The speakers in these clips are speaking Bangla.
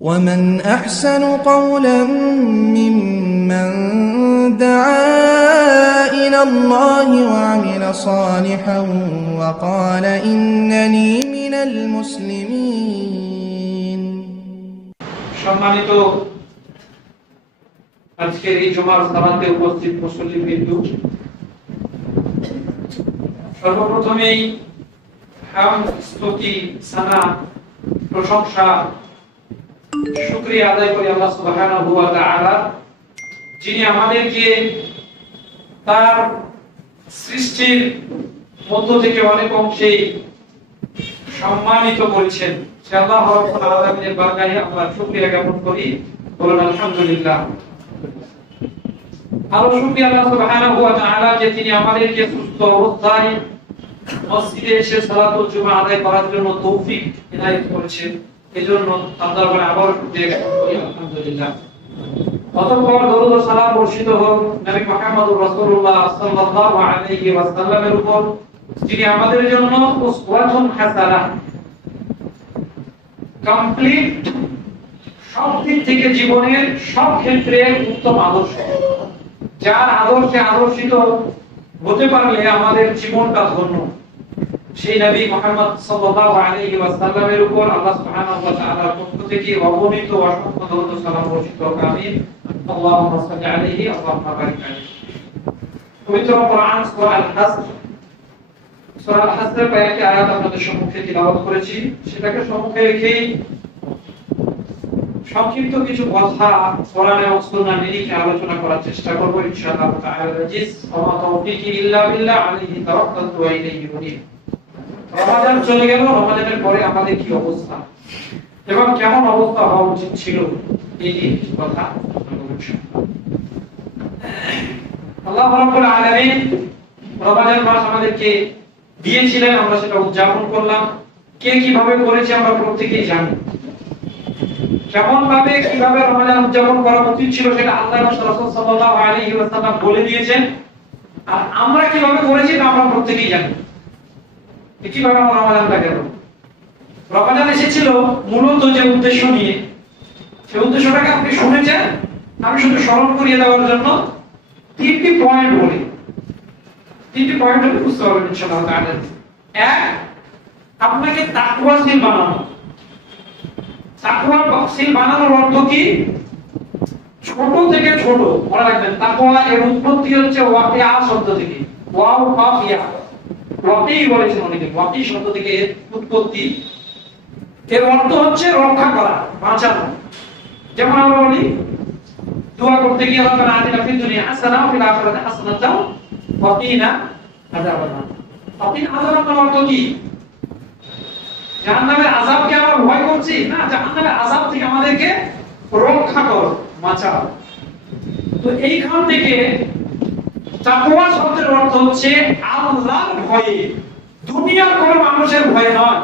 ومن أحسن قولا ممن دعا إلى الله وعمل صالحا وقال إنني من المسلمين। সম্মানিত আজকের এই জুমার সালাতে উপস্থিত মুসল্লিবৃন্দ, সর্বপ্রথমেই হামদ, স্তুতি, সানা, প্রশংসা, শুকরিয়া আদায় করি আল্লাহ সুবহানাহু ওয়া তাআলা, যিনি আমাদেরকে তার সৃষ্টির মধ্য থেকে অনেক অংশে সম্মানিত করেছেন। সে আল্লাহ রাব্বুল আলামিনের বারকাহে আমরা শুকরিয়া জ্ঞাপন করি, বলুন আলহামদুলিল্লাহ। আরো শুকরিয়া আল্লাহ সুবহানাহু ওয়া তাআলা যে তিনি আমাদেরকে সুস্থ অবস্থায় মসজিদে এসে সালাতুল জুমা আদায় করার জন্য তৌফিক ইনায়েত করেছেন। এজন্য আল্লাহর উপরে আবার শুকরিয়া জ্ঞাপন করি, আলহামদুলিল্লাহ। অতঃপর দরুদ ও সালাম বর্ষিত হোক নবী মুহাম্মদুর রাসূলুল্লাহ সাল্লাল্লাহু আলাইহি ওয়াসাল্লামের উপর, যিনি আমাদের জন্য উসওয়াতুন হাসানাহ, কমপ্লিট, সব দিক থেকে জীবনের সব ক্ষেত্রে উত্তম আদর্শ, যার আদর্শে আদর্শিত হতে পারলে আমাদের জীবনটা ধন্য। সেই নবী মুহাম্মদ সাল্লাল্লাহু আলাইহি ওয়াসাল্লামের উপর আল্লাহ সুবহানাহু ওয়া তাআলার পক্ষ থেকে অগণিত অসংখ্য দরুদ ও সালাম বর্ষিত হোক, আমিন। আল্লাহুম্মা সাল্লি আলাইহি আল্লাহুম্মা বারিক আলাইহি। পবিত্র কোরআন সূরা আল-হাসর, সূরা আল-হাসরের কয়েকটি আয়াত আপনাদের সম্মুখে তিলাওয়াত করেছি। সেটাকে সম্মুখে রেখেই সংক্ষিপ্ত কিছু কথা কোরআন এবং সুন্নাহর নিরিখে আলোচনা করার চেষ্টা করব ইনশাআল্লাহ তাআলা। আজিজ ওয়া তাওফীকি ইল্লা বিল্লাহ আলাইহি তাওয়াক্কালতু ওয়া ইলাইহি উনীব। রমাদান চলে গেল, রমাদানের পরে আমাদের কি অবস্থা এবং কেমন অবস্থা হওয়া উচিত ছিল, এই নিয়ে কিছু কথা আল্লাহ রাব্বুল আলামিন রমাদান মাস আমাদেরকে দিয়েছিলেন, আমরা সেটা উদযাপন করলাম। কে কিভাবে করেছে আমরা প্রত্যেকেই জানি। কেমন ভাবে কিভাবে রমাদান উদযাপন করা উচিত ছিল সেটা আল্লাহ এবং রাসূল সাল্লাল্লাহু আলাইহি ওয়াসাল্লাম বলে দিয়েছেন, আর আমরা কিভাবে করেছি তা আমরা প্রত্যেকেই জানি। কিভাবে আমরা রমাদানটা গেল, রমাদান এসেছিল মূলত যে উদ্দেশ্য নিয়ে, সেই উদ্দেশ্যটাকে আপনি শুনেছেন। আমি শুধু স্মরণ করিয়ে দেওয়ার জন্য তিনটি পয়েন্ট বলি, তিনটি পয়েন্ট হলে বুঝতে পারবেন ইনশাআল্লাহ তাআলা। এক, আপনাকে তাকওয়াশীল বানানো। তাকওয়াশীল বানানোর অর্থ কি? ছোট থেকে ছোট মনে রাখবেন। তাকওয়া এর উৎপত্তি হচ্ছে ওয়াকিয়া শব্দ থেকে, ওয়াও কাফ ইয়া, ওয়াকি বলেছেন অনেকে, ওয়াকি শব্দ থেকে এর উৎপত্তি। এর অর্থ হচ্ছে রক্ষা করা, বাঁচানো। যেমন আমরা বলি দোয়া করতে গিয়ে রব্বানা আতিনা ফিদ দুনিয়া হাসানা ওয়া ফিল আখিরাতি হাসানাতাও ওয়া কিনা আযাবান্নার। ওয়াকিনা আযাবান্নার অর্থ কি? জাহান্নামের আযাবকে আমরা ভয় করছি না, জাহান্নামের আযাব থেকে আমাদেরকে রক্ষা করো, বাঁচাও। তো এইখান থেকে তাকওয়া শব্দের অর্থ হচ্ছে আল্লাহর ভয়। দুনিয়ার কোন মানুষের ভয় নয়,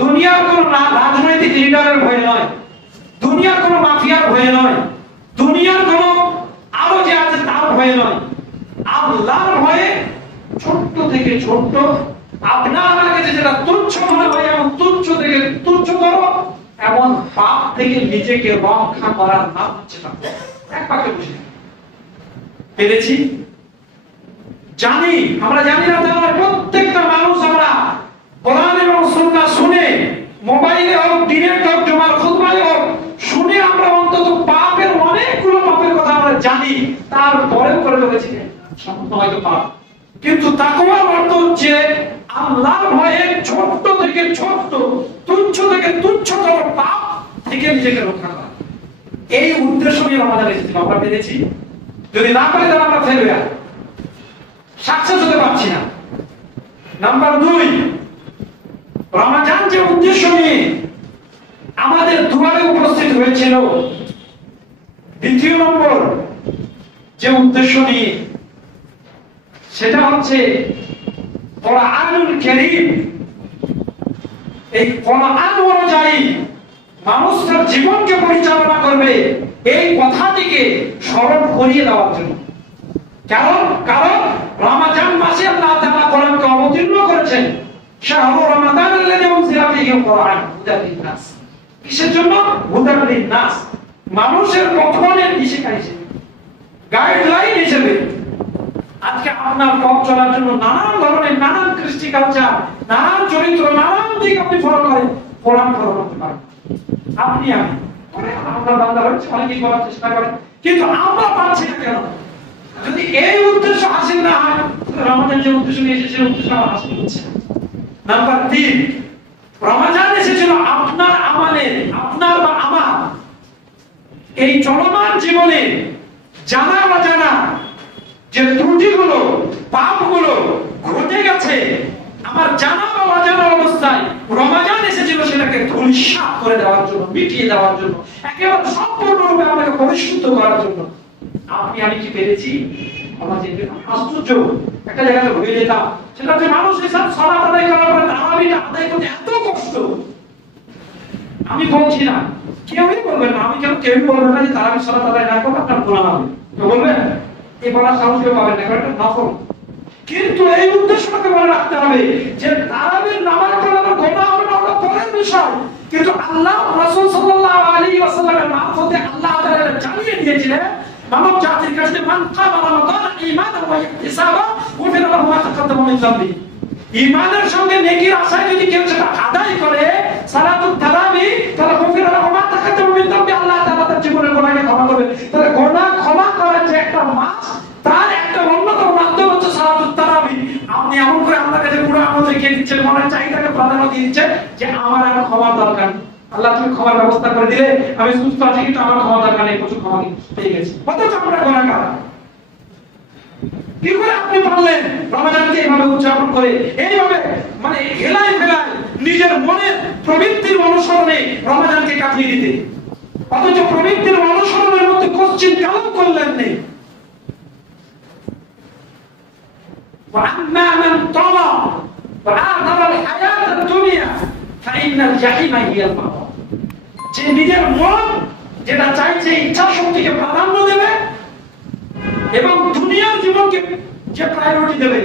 দুনিয়ার কোন রাজনৈতিক লিডারের ভয় নয়, দুনিয়ার কোন মাফিয়ার ভয় নয়, দুনিয়ার কোন আরো যে আছে তার ভয় নয়। আল্লাহর ভয়ে ছোট থেকে ছোট আপনার আমার কাছে যেটা তুচ্ছ মনে হয় এমন তুচ্ছ থেকে তুচ্ছতর এমন পাপ থেকে নিজেকে রক্ষা করার নাম হচ্ছে তাকওয়া। এক বাক্যে বুঝি পেরেছি? জানি, আমরা জানি না তাহলে প্রত্যেকটা মানুষ আমরা কোরআন এবং সুন্নাহ শুনে, মোবাইলে হোক, ডিরেক্ট হোক, জুমার খুতবায় হোক, শুনে আমরা অন্তত পাপের অনেকগুলো পাপের কথা আমরা জানি, তারপরেও করে ফেলেছি হয়তো পাপ। কিন্তু তাকওয়ার অর্থ হচ্ছে আল্লাহর ভয়ে ছোট থেকে ছোট, তুচ্ছ থেকে তুচ্ছতর পাপ থেকে নিজেকে রক্ষা করা। এই উদ্দেশ্য নিয়ে রমাদান এসেছিল, আমরা পেরেছি? যদি না পারি তাহলে আমরা ফেলবে, সাকসেস হতে পারছি না। নাম্বার দুই, রমাদান যে উদ্দেশ্য নিয়ে আমাদের দুয়ারে উপস্থিত হয়েছিল, দ্বিতীয় নম্বর যে উদ্দেশ্য নিয়ে, সেটা হচ্ছে কোরআনুল কারীম। এই কোরআন অনুযায়ী মানুষ তার জীবনকে পরিচালনা করবে, এই কথাটিকে স্মরণ করিয়ে দেওয়ার জন্য। কারণ রমাদান মাসে আল্লাহ তাআলা কোরআনকে অবতীর্ণ করেছেন। শাহরু রমাদান আল্লাযী উনজিলা ফীহিল কোরআন হুদাল লিন-নাস। কিসের জন্য? হুদাল লিন-নাস, মানুষের পথনের দিশারি হিসেবে, গাইডলাইন হিসেবে। আজকে আপনার পথ চলার জন্য নানান ধরনের, নানান কৃষ্টি কালচার, নানান চরিত্র, নানান দিক আপনি ফলো করেন, কোরআন ফলো করতে পারেন। আপনি আমি করে আমরা বান্দা হচ্ছে অনেকেই করার চেষ্টা করেন, কিন্তু আমরা পারছি না কেন? যদি এই উদ্দেশ্য হাসিল না হয়, রমাদান যে উদ্দেশ্য নিয়ে এসেছে সেই উদ্দেশ্য হাসিল হচ্ছে না। নাম্বার 3, রমাদান এসেছিল আপনার আমালে, আপনার বা আমার এই চলমান জীবনে জানা অজানা যে ত্রুটিগুলো, পাপগুলো ঘটে গেছে আমার জানা বা অজানা অবস্থায়, রমাদান এসেছিল সেটাকে ধূলিসাৎ করে দেওয়ার জন্য, মিটিয়ে দেওয়ার জন্য, একেবারে সম্পূর্ণরূপে আমাকে পরিশুদ্ধ করার জন্য। আপনি আমি কি পেরেছি? আশ্চর্য একটা জায়গাতে হয়ে যেতাম, সেটা হচ্ছে মানুষ এসব সালাত আদায় করার পরে তারাবিটা আদায় করতে এত কষ্ট। আমি বলছি না, কেউই বলবেন না, আমি কেউই বলবেন না যে তারাবি সালাত আদায় না করলে আপনার গুনাহ হবে, কেউ বলবেন? এই বলার সাহস কেউ পাবেন না, কারণ এটা নফল। কিন্তু এই উদ্দেশ্যটাকে মনে রাখতে হবে যে তারাবির নামাজ পড়লে আমার গুনাহ হবে না, ওটা পরের বিষয়। কিন্তু আল্লাহ রাসূল সাল্লাল্লাহু আলাইহি ওয়াসাল্লামের মারফতে আল্লাহ তাআলা জানিয়ে দিয়েছিলেন মানব জাতির কাছে, মান কামা রমাদান ঈমানান ওয়া ইহতিসাবান গুফিরা লাহু মা তাকাদ্দামা মিন যামবি। ঈমানের সঙ্গে নেকির আশায় যদি কেউ সেটা আদায় করে সালাতুত তারাবি, তাহলে গুফিরা লাহু মা তাকাদ্দামা মিন যামবি, আল্লাহ তাআলা তার জীবনের গুনাহকে ক্ষমা করবেন। তাহলে গুনাহ ক্ষমা করার যে একটা মাস, তার একটা অন্যতম মাধ্যম হচ্ছে সালাতুত তারাবি। আপনি এমন করে আমার কাছে পুরো আমল রেখে দিচ্ছেন, মনের চাহিদাকে প্রাধান্য দিয়ে দিচ্ছেন যে আমার আর ক্ষমা দরকার নেই। আল্লাহ তুমি ক্ষমার ব্যবস্থা করে দিলে, আমি সুস্থ আছি কিন্তু আমার ক্ষমা দরকার নেই, প্রচুর ক্ষমা পেয়ে গেছি। অথচ আমরা গুনাহগার। কি করে আপনি পারলেন রমাদানকে এইভাবে উদযাপন করে, এইভাবে মানে হেলায় ফেলায় নিজের মনের প্রবৃত্তির অনুসরণে রমাদানকে কাটিয়ে দিতে? অথচ প্রবৃত্তির অনুসরণের মধ্যে কোশ্চিন কালাম করলেন নেই। وَأَمَّا مَنْ طَغَى وَآثَرَ الْحَيَاةَ الدُّنْيَا فَإِنَّ الْجَحِيمَ هِيَ الْمَأْوَى। যে নিজের মন যেটা চাইছে, ইচ্ছা শক্তিকে প্রাধান্য দেবে এবং দুনিয়ার জীবনকে যে প্রায়োরিটি দেবে,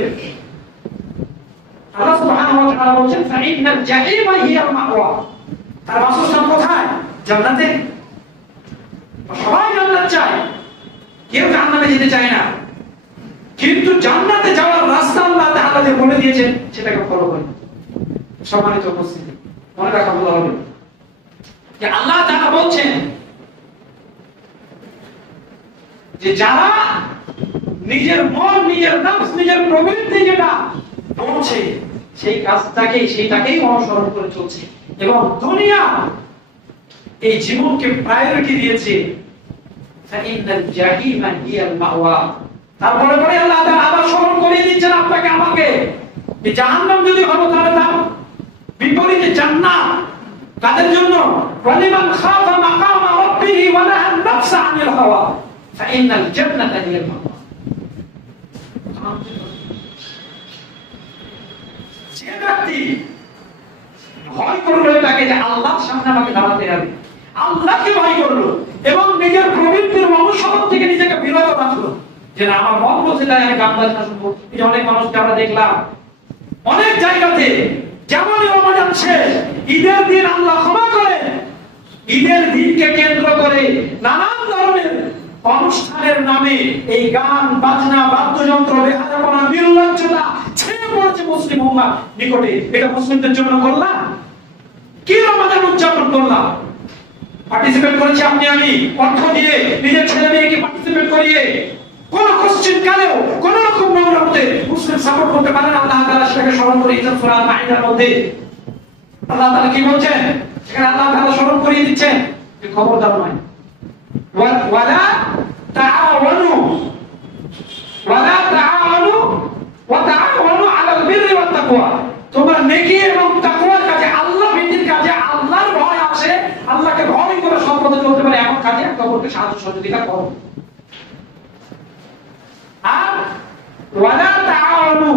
আল্লাহ সুবহানাহু ওয়া তাআলা বলেন ফাইনাল জাহিমা হিয়াল মাওয়া। তার বাসস্থান কোথায়? জান্নাতে। সবাই জান্নাত চায়, কেউ জান্নাতে যেতে চায় না, কিন্তু জান্নাতে যাওয়ার রাস্তা আল্লাহ তাআলা যে বলে দিয়েছেন সেটাকে ফলো করুন। সম্মানিত উপস্থিতি, মনে রাখা ভালো হবে যে আল্লাহ তাআলা বলছেন যে যারা নিজের মন, নিজের নফস, নিজের প্রবৃত্তি যেটা বলছে সেই কাজটাকেই অনুসরণ করে চলছে এবং দুনিয়া এই জীবনকে প্রায়োরিটি দিয়েছে, ফাইনাল জাহিমা হিয়াল মাওয়া। তারপরে পরে আল্লাহ তাআলা আবার স্মরণ করিয়ে দিচ্ছেন আপনাকে আমাকে যে জাহান্নাম যদি হলো তাহলে তার বিপরীতে জান্নাত কাদের জন্য? ওয়ালিমান খাফা মাকামা রাব্বিহি ওয়া নাহা আন-নাফসা আনিল হাওয়া ফাইনাল জান্নাতা হিয়াল মাওয়া। যে ব্যক্তি ভয় করলো এটাকে যে আল্লাহর সামনে আমাকে দাঁড়াতে হবে, আল্লাহকে ভয় করলো এবং নিজের প্রবৃত্তির অনুসরণ থেকে নিজেকে বিরত রাখলো, যে না আমার মন বলছে তাই আমি গান বাজনা শুনবো। এই অনেক মানুষকে আমরা দেখলাম অনেক জায়গাতে, যেমনই রমজান শেষ, ঈদের দিন আল্লাহ ক্ষমা করে, ঈদের দিনকে কেন্দ্র করে নানান ধরনের অনুষ্ঠানের নামে এই গান বাজনা, বাদ্যযন্ত্র, বেহায়াপনা, নির্লজ্জতা ছেয়ে পড়েছে মুসলিম উম্মাহর নিকটে। এটা মুসলিমদের জন্য করলাম কি? রমজান উদযাপন করলাম, পার্টিসিপেট করেছি আপনি আমি, অর্থ দিয়ে নিজের ছেলে মেয়েকে পার্টিসিপেট করিয়ে কোন কোশ্চিন কালেও কোন রকম নোংরা মধ্যে মুসলিম সাপোর্ট করতে পারেন। আল্লাহ তাআলা সেটাকে স্মরণ করে দিয়েছেন সূরা মাইদার মধ্যে। আল্লাহ তাআলা কি বলছেন সেখানে? আল্লাহ তাআলা স্মরণ করিয়ে দিচ্ছেন যে খবরদার নয়, ওয়ালা তাআওয়ানু ওয়া তাআওয়ানু আলাল বিররি ওয়াত তাকওয়া। তোমরা নেকি এবং তাকওয়ার কাজে, আল্লাহ ভীতির কাজে, আল্লাহর ভয় আসে, আল্লাহকে ভয় করে সম্পদে চলতে পারে এমন কাজে একে অপরকে সাহায্য সহযোগিতা করো। আর ওয়ালা তাআওয়ানু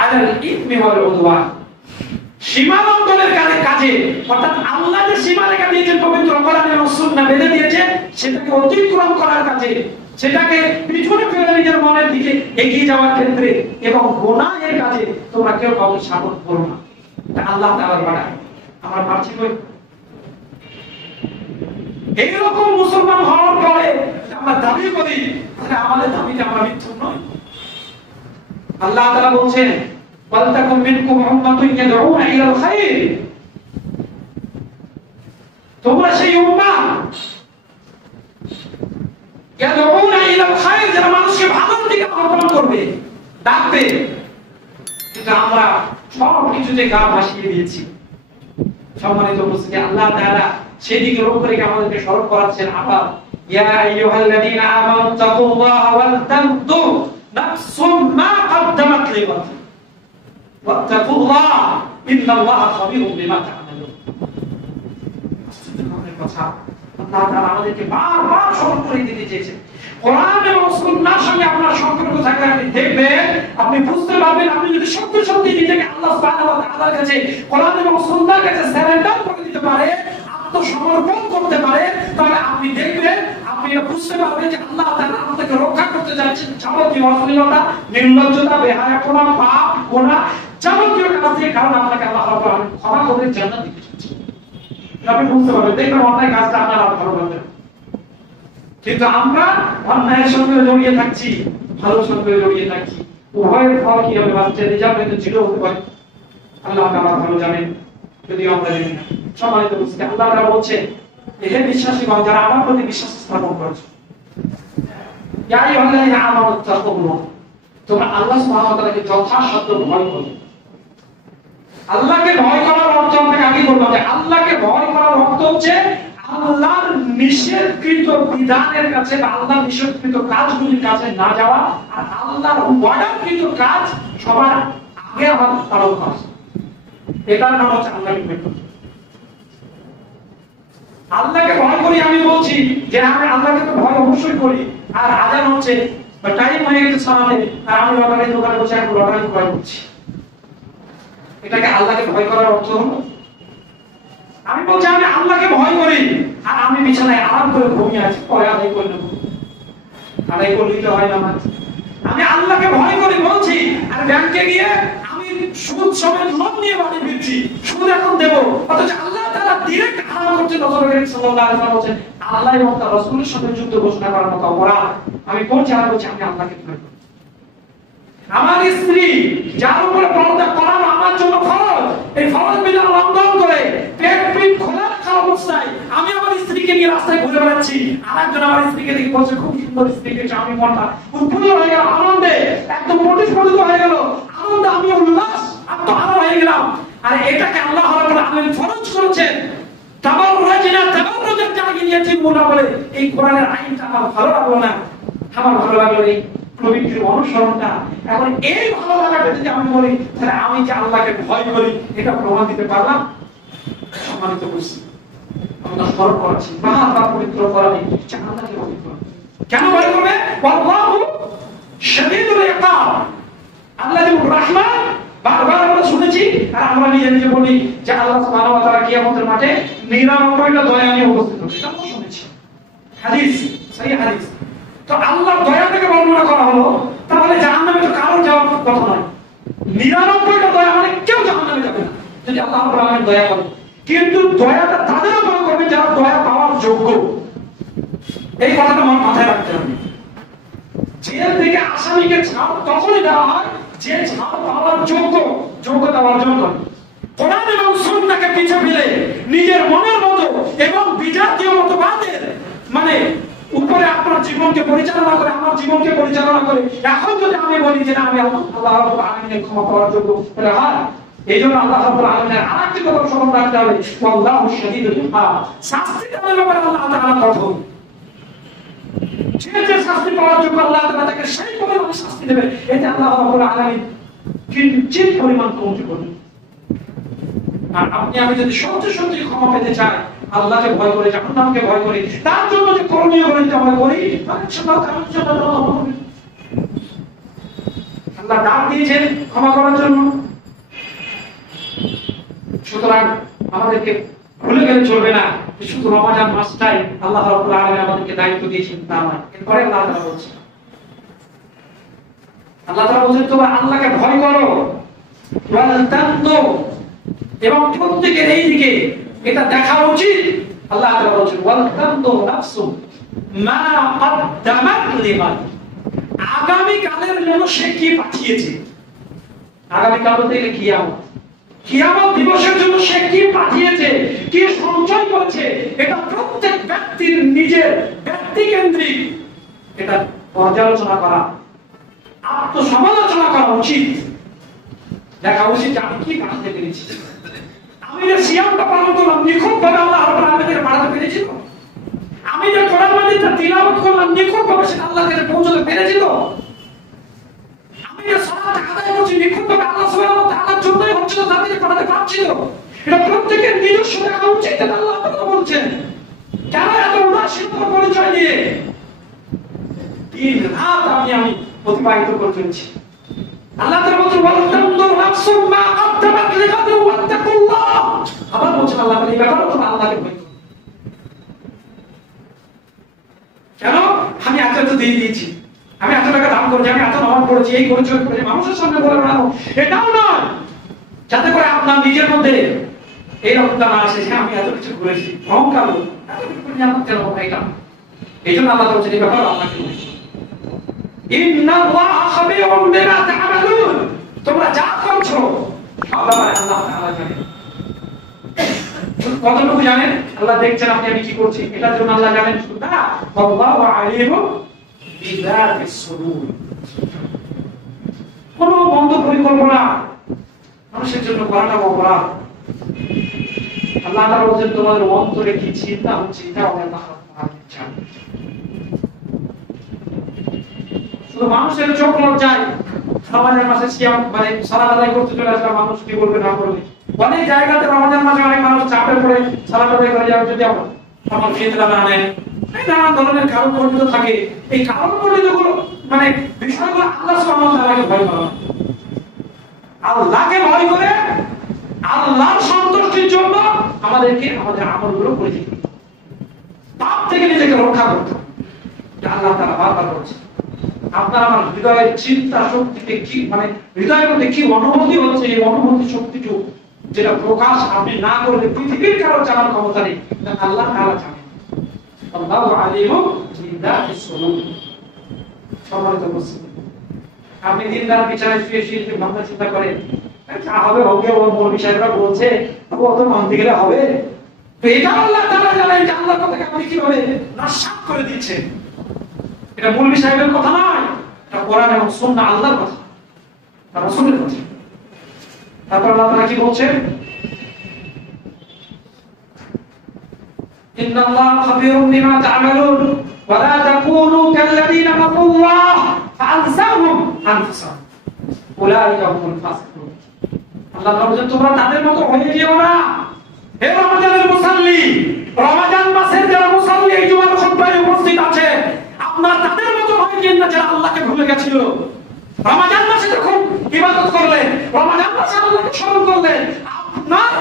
আলাল ইসমি ওয়াল উদওয়ান। সীমা লঙ্ঘনের কাজে, অর্থাৎ আল্লাহ যে সীমা রেখা দিয়েছেন পবিত্র কোরআন এবং সুন্নাহ বেঁধে দিয়েছে, সেটাকে অতিক্রম করার কাজে, সেটাকে পিছনে ফেলে নিজের মনের দিকে এগিয়ে যাওয়ার ক্ষেত্রে এবং গুনাহের কাজে তোমরা কেউ কাউকে সাপোর্ট করো না। এটা আল্লাহ তাআলার বাড়া। আমরা পারছি কই? এইরকম মুসলমান হওয়ার পরে আমরা দাবি করি তাহলে আমাদের দাবিতে আমরা মিথ্যুক নই। আল্লাহ তাআলা বলছেন ওয়ালতাকুম মিনকুম উম্মাতুন ইয়াদউনা ইলাল খায়র, তোমরা সেই উম্মাহ ইয়াদউনা ইলাল খায়র যারা মানুষকে ভালোর দিকে আহ্বান করবে, ডাকবে। কিন্তু আমরা সব কিছুতে গা ভাসিয়ে দিয়েছি। সম্মানিত উপস্থিতি, আল্লাহ তাআলা সেদিকে লক্ষ্য রেখে আমাদেরকে স্মরণ করাচ্ছেন আবার ইয়া আইয়ুহাল্লাযীনা আমানু তাকুল্লাহা ওয়াল তানজুর নাফসুম মা কদ্দামাত লিগাদ ওয়াত্তাকুল্লাহ ইন্নাল্লাহা খাবীরুম বিমা তা'মালুন। আল্লাহ তাআলা আমাদেরকে বারবার স্মরণ করে দিতে চেয়েছেন। কোরআন এবং সুন্নাহর সঙ্গে আপনার সম্পর্ক থাকলে আপনি দেখবেন, আপনি বুঝতে পারবেন, আপনি যদি সত্যি সত্যি নিজেকে আল্লাহ সুবহানাহু ওয়া তাআলার কাছে, কোরআন এবং সুন্নাহর কাছে সারেন্ডার করে দিতে পারে, আত্মসমর্পণ করতে পারে, তাহলে আপনি দেখবেন, আপনি বুঝতে পারবেন যে আল্লাহ তাআলা আপনাকে রক্ষা করতে যাচ্ছেন যাবতীয় অশ্লীলতা, নির্লজ্জতা, বেহায়াপনা, পাপ, গুনাহ, যাবতীয় কাজ থেকে। কারণ আপনাকে আল্লাহ রাব্বুল আলামিন ক্ষমা করে জান্নাত দিতে চাচ্ছেন। আপনি বুঝতে পারবেন, দেখবেন অন্যায় কাজটা আপনার আর ভালো লাগবে। কিন্তু আমরা অন্যায়ের সঙ্গে জড়িয়ে থাকছি, ভালোর সঙ্গে জড়িয়ে থাকছি। উভয়ের ফল কি হবে? বাচ্চা রেজাল্ট হয়তো জিরো হতে পারে। আল্লাহ তাআলা ভালো জানেন, যদিও আমরা জানি না। সম্মানিত উপস্থিতি, আল্লাহ তাআলা বলছেন, হে বিশ্বাসীগণ যারা আমার প্রতি বিশ্বাস স্থাপন করেছো, ইয়া আইয়ুহাল্লাযীনা আমানু তাকুল্লাহ, তোমরা আল্লাহ সুবহানাহু ওয়া তাআলাকে যথাসাধ্য ভয় করো। আল্লাহকে ভয় করার অর্থ আমরা আগে বললাম যে আল্লাহকে ভয় করার অর্থ হচ্ছে আল্লাহর নিষেধকৃত বিধানের কাছে বা আল্লাহর নিষেধকৃত কাজগুলির কাছে না যাওয়া, আর আল্লাহর অর্ডারকৃত কাজ সবার আগে আমার পালন করা। এটার নাম হচ্ছে আল্লাহকে ভয় করা। আল্লাহকে ভয় করি আমি বলছি যে আমি আল্লাহকে তো ভয় অবশ্যই করি, আর আজান হচ্ছে বা টাইম হয়ে গেছে সালাতে, আর আমি লটারির দোকানে বসে এখন লটারি ক্রয় করছি। এটাকে আল্লাহকে ভয় করার অর্থ হলো? আমি বলছি আমি আল্লাহকে ভয় করি, আর আমি বিছানায় আরাম করে ঘুমিয়ে আছি, পরে আদায় করে নেবো, আদায় করলেই তো হয় না। আমি আল্লাহকে ভয় করি বলছি, আর ব্যাংকে গিয়ে আমি সুদ সমেত লোন নিয়ে বাড়ি ফিরছি, সুদ এখন দেবো। অথচ আল্লাহ তাআলা ডাইরেক্ট হারাম করছেন। রাসূল সাল্লাল্লাহু আলাইহি ওয়াসাল্লাম বলেন আল্লাহ এবং তার রাসূলের সাথে যুদ্ধ ঘোষণা করার মতো অপরাধ আমি করছি, আর বলছি আমি আল্লাহকে ভয় করি। আমার স্ত্রী যার উপরে পর্দা করানো আমার জন্য ফরজ, এই ফরজ বিধান লঙ্ঘন করে পেট পিট খোলা রাখা অবস্থায় আমি আমার স্ত্রীকে নিয়ে রাস্তায় ঘুরে বেড়াচ্ছি, আর একজন আমার স্ত্রীকে দেখে বলছে খুব সুন্দর স্ত্রীকে, আমি মনটা উৎফুল্ল হয়ে গেল, আনন্দে একদম প্রতিফলিত হয়ে গেল, আনন্দে আমি উল্লাস আত্মহারা হয়ে গেলাম। আর এটাকে আল্লাহ রাব্বুল আলামিন ফরজ করেছেন। তাবাররাজিনা তাবাররুজাত জাহিলিয়াতিন মুনা বলে এই কোরআনের আইনটা আমার ভালো লাগলো না, আমার ভালো লাগলো এই প্রবৃত্তির অনুসরণটা। এখন এই ভালো লাগাটা যদি আমি বলি, তাহলে আমি যে আল্লাহকে ভয় করি এটা প্রমাণ দিতে পারলাম। সম্মানিত করছি, আমরা স্মরণ করাচ্ছি বারবার পবিত্র করা নেই, আল্লাহকে ভয় করবে। কেন ভয় করবে? আল্লাহু শাদীদুল ইকাব, আল্লাহ যে রহমান, বারবার আমরা শুনেছি, আর আমরা নিজে নিজে বলি যে আল্লাহ সুবহানাহু ওয়া তাআলা কিয়ামতের মাঠে 99টা দয়া নিয়ে উপস্থিত হবে। এটা আমরা শুনেছি, হাদিস, সহিহ হাদিস। তো আল্লাহর দয়া থেকে বর্ণনা করা হলো, তাহলে জাহান্নামে তো কারো যাওয়ার কথা নয়। 99টা দয়া মানে কেউ জাহান্নামে যাবে না যদি আল্লাহ রাব্বুল আলামিন দয়া করেন। কিন্তু দয়াটা তাদের উপর করবে যারা দয়া পাওয়ার যোগ্য। এই কথাটা মাথায় রাখতে হবে। জেল থেকে আসামিকে ছাড় তখনই দেওয়া হয় যে ছাড় পাওয়ার যোগ্যতা অর্জন করে। কোরআন এবং সুন্নাহকে পিছে ফেলে নিজের মনের মতো এবং বিজাতীয় মতবাদের মানে উপরে আপনার জীবনকে পরিচালনা করে, আমার জীবনকে পরিচালনা করে, এখন যদি আমি বলি যে না আমি আল্লাহ রাব্বুল আলামিনের ক্ষমা পাওয়ার যোগ্য, তাহলে হয়। এইজন্য আল্লাহ রাব্বুল আলামিনের আরেকটি কথা স্মরণ রাখতে হবে, আল্লাহু শাদীদুল ইকাব, শাস্তি দেওয়ার ব্যাপারে আল্লাহ তাআলা কঠোর। যে শাস্তি পাওয়ার যোগ্য আল্লাহ তাআলা তাকে সেই পরিমাণ শাস্তি দেবে, এতে আল্লাহ রাব্বুল আলামিন কিঞ্চিত পরিমাণ কমতি করবেন। আর আপনি আমি যদি সত্যি সত্যি ক্ষমা পেতে চাই, আল্লাহকে ভয় করে, জাহান্নামকে ভয় করি, তার জন্য যে করণীয় গুলো আমরা করি, আল্লাহ ডাক দিয়েছেন ক্ষমা করার জন্য। সুতরাং আমাদেরকে ভুলে গেলে চলবে না শুধু রমজান মাসটাই আল্লাহ রাব্বুল আলামিন আমাদেরকে দায়িত্ব দিয়েছেন তা নয়। এরপরে আল্লাহ তাআলা বলছেন, তোমরা আল্লাহকে ভয় করো, ওয়াল তানদু, এবং প্রত্যেকের এই দিকে এটা দেখা উচিত আল্লাহ তাআলা বলেন ওয়াল তানদুর নাফসু মা কদ্দামাত লিগাদ, আগামী কালের জন্য সে কি পাঠিয়েছে। আগামী কাল বলতে গেলে কিয়ামত, কিয়ামত দিবসের জন্য সে কি পাঠিয়েছে, কি সঞ্চয় করেছে, এটা প্রত্যেক ব্যক্তির নিজের ব্যক্তিকেন্দ্রিক এটা পর্যালোচনা করা, আত্মসমালোচনা করা উচিত। দেখা উচিত যে আমি কি বাড়াতে পেরেছি। আমি যে সিয়ামটা পালন করলাম নিখুঁতভাবে আল্লাহ রাব্বুল আলামিনের বাড়াতে পেরেছি তো? আমি যে কোরআন মাজিদটা তিলাওয়াত করলাম নিখুঁতভাবে সেটা আল্লাহর কাছে পৌঁছাতে পেরেছি তো? আমি যে সালাত আদায় করছি নিখুঁতভাবে আল্লাহ সুবহানাহু ওয়া তাআলার জন্যই হচ্ছে তো, তাকে পড়াতে পারছি তো? এটা প্রত্যেকের নিজস্ব দেখা উচিত। এটা আল্লাহ তাআলা বলছেন। কেন এত উদাসীনতার পরিচয় দিয়ে দিন রাত আমি অতিবাহিত করে চলেছি? আল্লাহ তাআলা বলেন ওয়াল তানদুর নাফসুম মা কদ্দামাত লিগাদ ওয়াত্তাকুল্লাহ। আবার বলছেন আল্লাহ তাআলা এই ব্যাপারে তোমরা আল্লাহকে ভয় করো। কেন? আমি এত দিয়ে দিয়েছি, আমি এত টাকা দান করেছি, আমি এত নামাজ পড়েছি, এই করেছি ওই করেছি, মানুষের সামনে বলে বেড়ানো এটাও নয়, যাতে করে আপনার নিজের মধ্যে এইরকম না আসে যে আমি এত কিছু করেছি, অহংকার এত কিছু করে আমার কেন হবে এটা। এই জন্য আল্লাহ বলছেন এই ব্যাপারে আল্লাহকে ভয় করো। ইন্নাল্লাহা খাবীরুম বিমা তা'মালুন, তোমরা যা করছো আল্লাহ তাআলা জানেন। কতটুকু জানেন? আল্লাহ দেখছেন আপনি আমি কি করছি, এটার জন্য আল্লাহ জানেন শুধু না, আল্লাহু আলিমুম বিযাতিস সুদূর। কোন বন্ধ পরিকল্পনা মানুষের জন্য করাটা অপরাধ। আল্লাহ তাআলা বলেন তোমাদের অন্তরে কি চিন্তা হচ্ছে এটা আল্লাহ তাআলা জানেন। শুধু মানুষের চোখ লজ্জায় রমজান মাসে সিয়াম মানে সালাত আদায় করতে চলে আসলে মানুষ কি বলবে না করবে। অনেক জায়গাতে রমজান মাসে অনেক মানুষ চাপে পড়ে সালাত আদায় করে যাবে, যদি আমার ফিতরা না নেয়, নানা ধরনের কারণ পরিচিত থাকে। এই কারণ পরিচিতগুলো মানে বিষয়গুলো আল্লাহ সুবহানাহু ওয়া তাআলাকে ভয় করা, আল্লাহকে ভয় করে আল্লাহর সন্তুষ্টির জন্য আমাদেরকে আমাদের আমলগুলো করে দিতে, পাপ থেকে নিজেকে রক্ষা করতে। আল্লাহ তাআলা বারবার বলছে আপনার আমার হৃদয়ের চিন্তা শক্তিতে কি মানে হৃদয়ের মধ্যে কি অনুভূতি হচ্ছে, এই অনুভূতি শক্তিটুকু যেটা প্রকাশ আপনি না করলে পৃথিবীর কারো জানার ক্ষমতা নেই, আল্লাহ তাআলা জানেন। আল্লাহু আলিমুম বিযাতিস সুদূর। সম্মানিত মুসলিম, আপনি দিন রাত বিছানায় শুয়ে শুয়ে যে ভাবনা চিন্তা করেন যা হবে হবে, ও মৌলভী সাহেবরা বলছে ও তো মানতে গেলে হবে, তো এটা আল্লাহ তাআলা জানেন যে আল্লাহর কথাকে আপনি কিভাবে নস্যাৎ করে দিচ্ছেন। এটা মৌলভী সাহেবের কথা নয়, এটা কোরআন এবং সুন্নাহ আল্লাহর কথা, তার রাসূলের কথা। তারপর আল্লাহ তাআলা কি বলছেন? ইন্নাল্লাহা খাবীরুম বিমা তা'মালুন ওয়া লা তাকুনু কাল্লাযীনা নাসুল্লাহ ফাআনসাহুম আনফুসাহুম উলাইকা হুমুল ফাসিকুন। আল্লাহ তাআলা বলেন তোমরা তাদের মতো হয়ে যেও না। হে রমজানের মুসাল্লি, রমজান মাসের যারা মুসাল্লি এই জুমার খুতবায় উপস্থিত আছে, আপনারা তাদের মতো হয়ে যেন না যারা আল্লাহকে ভুলে গেছিল। রমজান মাসে যখন ইবাদত করলেন, রমজান মাসে আল্লাহকে স্মরণ করলেন, আপনার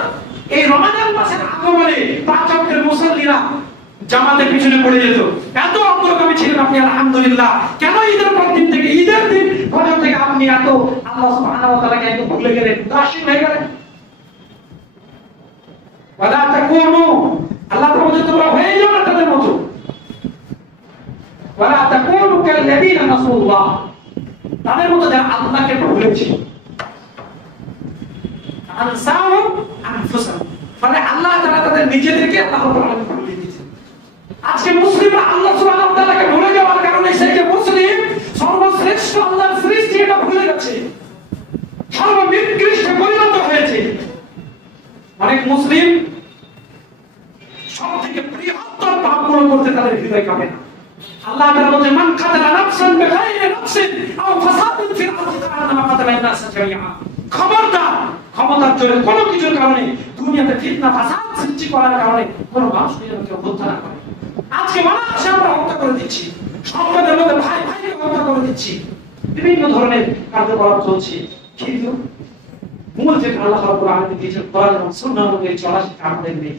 এই রমজান মাসের আগমনে পাঁচ ওয়াক্তের মুসাল্লিরা জামাতের পিছনে পড়ে যেত। এত অগ্রগামী ছিলেন আপনি, আলহামদুলিল্লাহ। কেন ঈদের পর দিন থেকে, ঈদের দিন ফজর থেকে আপনি এত আল্লাহ সুবহানাহু ওয়া তাআলাকে একদম ভুলে গেলেন, উদাসীন হয়ে গেলেন? ওয়ালা তাকুনু, আল্লাহ বলেন তোমরা হয়ে যাও না তাদের মতো। ওয়ালা তাকুনু কাল্লাযীনা নাসুল্লাহ, তাদের মতো যারা আল্লাহকে ভুলেছে। আনসাহুম আনফুসাহুম, মানে আল্লাহ তাআলা তাদের নিজেদেরকে আল্লাহর উপর ভুলে দিয়েছে। আজকে মুসলিমরা আল্লাহ সুবহানাহু ওয়া তাআলাকে ভুলে যাওয়ার কারণে সেই যে মুসলিম সর্বশ্রেষ্ঠ আল্লাহর সৃষ্টি এটা ভুলে গেছে, সর্বনিকৃষ্ট পরিণত হয়েছে। অনেক মুসলিম সবথেকে বৃহত্তর পাপগুলো করতে তাদের হৃদয় কাঁপে না। আল্লাহ তাআলা বলেন মান কাতালা নাফসান বিগাইরি নাফসিন আও ফাসাদিন ফিল আরদি কান্নামা কাতালান নাস জামিআ। খবরদার, ক্ষমতার জোরে কোনো কিছুর কারণে দুনিয়াতে ফিতনা ফাসাদ সৃষ্টি করার কারণে কোনো মানুষকে যেন কেউ হত্যা না করে। আজকে মানুষকে আমরা হত্যা করে দিচ্ছি, সম্পদের মধ্যে ভাই ভাইকে হত্যা করে দিচ্ছি, বিভিন্ন ধরনের কার্যকলাপ চলছে, কিন্তু মূল যে আল্লাহ রাব্বুল আলামিন দিয়েছেন কোরআন এবং সুন্নাহ অনুযায়ী চলা সেটা আমাদের নেই।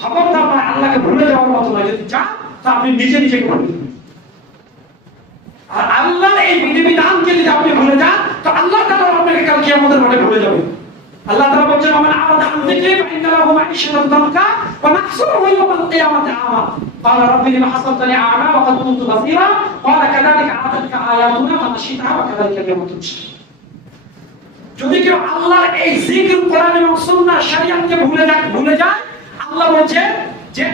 খবরদার নয়, আল্লাহকে ভুলে যাওয়ার মতো নয়। যদি চান তা আপনি নিজে নিজেকে ভুলে দিন। আর আল্লাহর এই বিধিবিধানকে যদি আপনি ভুলে যান তো আল্লাহ তাআলা আপনাকে কাল কিয়ামতের মাঠে ভুলে যাবেন। আল্লাহ তাআলা বলেন মান আরাদা আন যিকরি ফাইন্না লাহু মাঈশাতান দানকা ওয়া নাহশুরুহু ইয়াওমাল কিয়ামাতি আমা ক্বালা রাব্বি লিমা হাসাবতানি আ'মা ওয়া ক্বাদ কুনতু বাসীরা ক্বালা কাযালিকা আতাতকা আয়াতুনা ফানাসিতাহা ওয়া কাযালিকা আল-ইয়াওমা তুনসা। যদি কেউ আল্লাহর এই জিকির, কোরআন এবং সুন্নাহ শরীয়তকে ভুলে যায়, আল্লাহ বলেন যে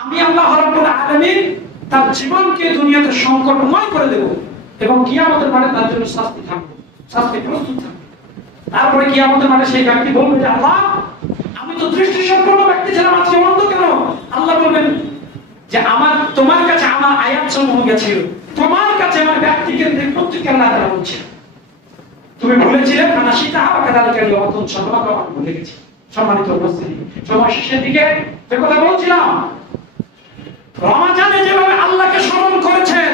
আমি আল্লাহ রাব্বুল আলামিন তার জীবনকে দুনিয়াতে সংকটময় করে দেব এবং কিয়ামতের মাঠে তার জন্য শাস্তি প্রস্তুত থাকবে। তারপরে কিয়ামতের মাঠে সেই ব্যক্তি বলবে যে আল্লাহ, আমি তো দৃষ্টি সম্পন্ন ব্যক্তি ছিলাম, আজকে অন্ধ কেন? আল্লাহ বলবেন যে তোমার কাছে আমার আয়াত সমূহ গেছিল, তোমার কাছে আমার ব্যক্তিকে প্রত্যেককে আল্লাহ তাআলা বলছে তুমি ভুলেছিলে, ফানাসিতা ওয়া কাযালিকা আল-ইয়াওমা তুনসা, আমি ভুলে গেছি। সম্মানিত উপস্থিতি, সময় শেষের দিকে যে কথা বলছিলাম, রমজানে যেভাবে আল্লাহকে স্মরণ করেছেন,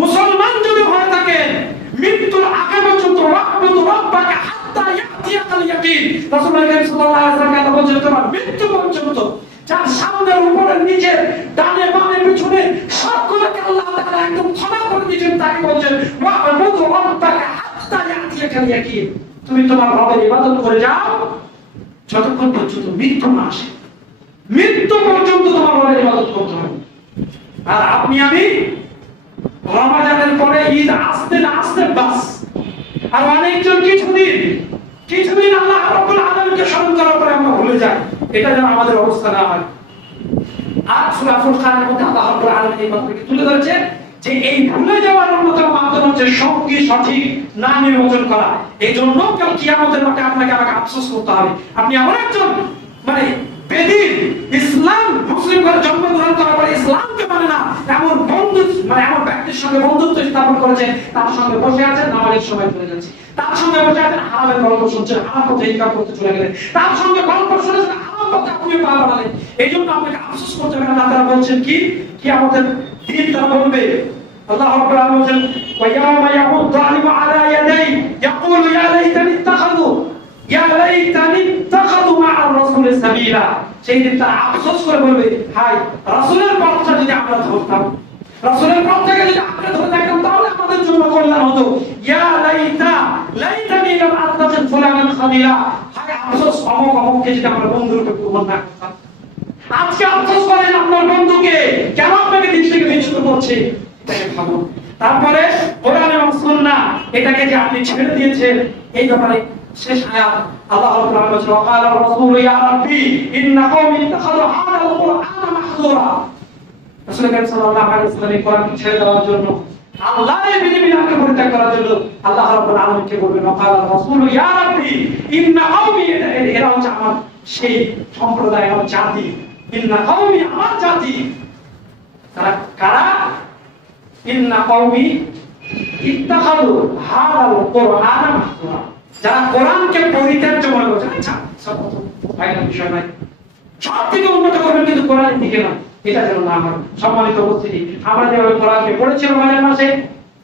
মুসলমান যদি হয়ে থাকেন মৃত্যুর আগে পর্যন্ত ওয়া'বুদু রাব্বাকা হাত্তা ইয়াতিয়াকাল ইয়াকিন, রাসূলুল্লাহ সাল্লাল্লাহু আলাইহি ওয়াসাল্লাম বলেছেন তোমার মৃত্যু পর্যন্ত যার সামনে উপরে নিচে ডানে বামে পিছনে সবগুলোকে আল্লাহ তাআলা একদম ক্ষমা করে দিয়েছেন, তাকে বলেন ওয়া'বুদু রাব্বাকা হাত্তা ইয়াতিয়াকাল ইয়াকিন, তুমি তোমার রবের ইবাদত করে যাও যতক্ষণ পর্যন্ত মৃত্যু না আসে। মৃত্যু পর্যন্ত তোমার রবের ইবাদত করতে হবে। আর আপনি আমি রমজানের পরে ঈদ আসতে না আসতে বাস, আর অনেকজন কিছুদিন আল্লাহ রাব্বুল আলামিনকে স্মরণ করার পরে আমরা ভুলে যাই। এটা যেন আমাদের অবস্থা না হয়। আর সূরা ফুরকানের মধ্যে আল্লাহ রাব্বুল আলামিন এই কথাকে তুলে ধরেছে যে এই ভুলে যাওয়ার অন্যতম মাধ্যম হচ্ছে সঙ্গী সঠিক না নির্বাচন করা। এই জন্য কাল কিয়ামতের মাঠে আপনাকে আমাকে আফসোস করতে হবে। আপনি এমন একজন বেদিন, ইসলাম মুসলিম ঘরে জন্মগ্রহণ করার পরে ইসলামকে মানে না এমন এমন ব্যক্তির সঙ্গে বন্ধুত্ব স্থাপন করেছে, তার সঙ্গে বসে আছেন, নামাজের সময় চলে যাচ্ছে, তার সঙ্গে বসে আছেন, হারামের গল্প শুনছেন, হারাম পথে ইনকাম করতে চলে গেলেন, তার সঙ্গে গল্প শুনেছেন, হারাম পথে আপনি পা বাড়ালেন। এই জন্য আপনাকে আফসোস করতে হবে। আল্লাহ তাআলা বলছেন কি আমাদের দিন তারা বলবে, আল্লাহ রাব্বুল আলামিন বলেন ওয়া ইয়াওমা ইয়ামুদ যালিমু আলা ইয়াদাই ইয়াকুলু ইয়া লাইতানি ইত্তাখাযু মা'আর রাসূলি সাবিলা। সেই দিন তারা আফসোস করে বলবে, হায় রাসূলের পথটা যদি আমরা ধরতাম, রাসূলের পথ থেকে যদি আমরা ধরে থাকতাম তাহলে আমাদের জন্য কল্যাণ হতো। ইয়া লাইতানি লাম আত্তাখিয ফুলানান খালিলা, হায় আফসোস অমুককে যদি আমরা বন্ধুরূপে গ্রহণ না করতাম। আজকে আফসোস করেন আপনার বন্ধুকে কেন আপনাকে দিন থেকে বিচ্যুত করছে, এটাকে ভাবুন। তারপরে কোরআন এবং সুন্নাহ এটাকে যে আপনি ছেড়ে দিয়েছেন, এই ব্যাপারে শেষ আয়াত আল্লাহ রাব্বুল আলামিন বলেন ওয়া ক্বালা রাসূলু ইয়া রাব্বি ইন্না কওমি ইত্তাখাযু হাযাল কুরআনা মাহযুরা। রাসূল সাল্লাল্লাহু আলাইহি ওয়াসাল্লাম এই কোরআনকে ছেড়ে দেওয়ার জন্য, আল্লাহর বিধিবিধানকে পরিত্যাগ করার জন্য আল্লাহ রাব্বুল আলামিনকে বলবেন ওয়া ক্বালা রাসূলু ইয়া রাব্বি ইন্না কওমি, এরা হচ্ছে আমার সেই সম্প্রদায়, আমার জাতি। ইন্না কওমি, আমার জাতি। তারা কারা? ইন্না কওমি ইত্তাখাযু হাযাল কুরআনা মাহযুরা, যারা কোরআনকে পরিত্যাজ্য মনে করছে। আচ্ছা সব ফাইনাল বিষয় নাই, সব থেকে উন্নত করবেন কিন্তু কোরআনের দিকে না, এটা যেন না হয়। সম্মানিত উপস্থিতি, আমরা যেভাবে কোরআনকে পড়েছি রমজানের মাসে,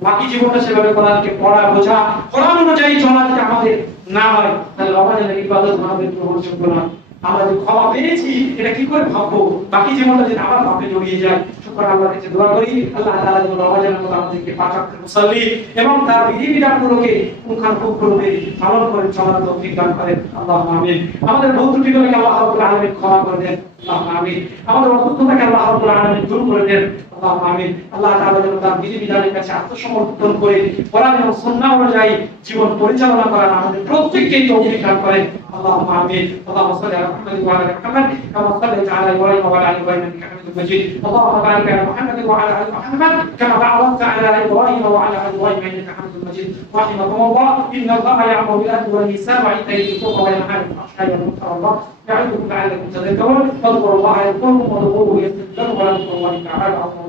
বাকি জীবনটা সেভাবে কোরআনকে পড়া বোঝা, কোরআন অনুযায়ী চলা যদি আমাদের না হয়, তাহলে রমজানের ইবাদত আমাদের গ্রহণযোগ্য না। আমরা যে ক্ষমা পেয়েছি এটা কি করে ভাববো, বাকি জীবনটা যদি আবার পাপে জড়িয়ে যায়। শুকর আল্লাহর কাছে দোয়া করি আল্লাহ তাআলা যেন রমজানের মধ্যে আমাদেরকে পাঁচ ওয়াক্তের মুসাল্লি এবং তার বিধিবিধানগুলোকে পুঙ্খানুপুঙ্খরূপে পালন করে চলার তৌফিক দান করেন। আল্লাহুম্মা আমিন। আমাদের ভুল ত্রুটিগুলোকে আল্লাহ রাব্বুল আলামিন ক্ষমা করে দেন। আল্লাহুম্মা আমিন। আমাদের অসুস্থতাকে আল্লাহ রাব্বুল আলামিন দূর করে দেন। আল্লাহুম্মা আমিন। আল্লাহ তাআলা যেন তার বিধিবিধানের কাছে আত্মসমর্পণ করে কোরআন এবং সুন্নাহ অনুযায়ী জীবন পরিচালনা করার আমাদের প্রত্যেককে তৌফিক দান করেন। اللهم امين. اللهم صل على محمد وعلى ال محمد كما صليت على ابراهيم وعلى ال ابراهيم انك حميد مجيد. اللهم بارك على محمد وعلى ال محمد كما باركت على ابراهيم وعلى ال ابراهيم انك حميد مجيد. رحمكم الله. ان الله يامر بالعدل والاحسان وايتاء ذي القربى وينهى عن الفحشاء والمنكر والبغي يعظكم لعلكم تذكرون. فاذكروا الله يذكركم وادعوه يستجب لكم ولذكر الله تعالى اكبر.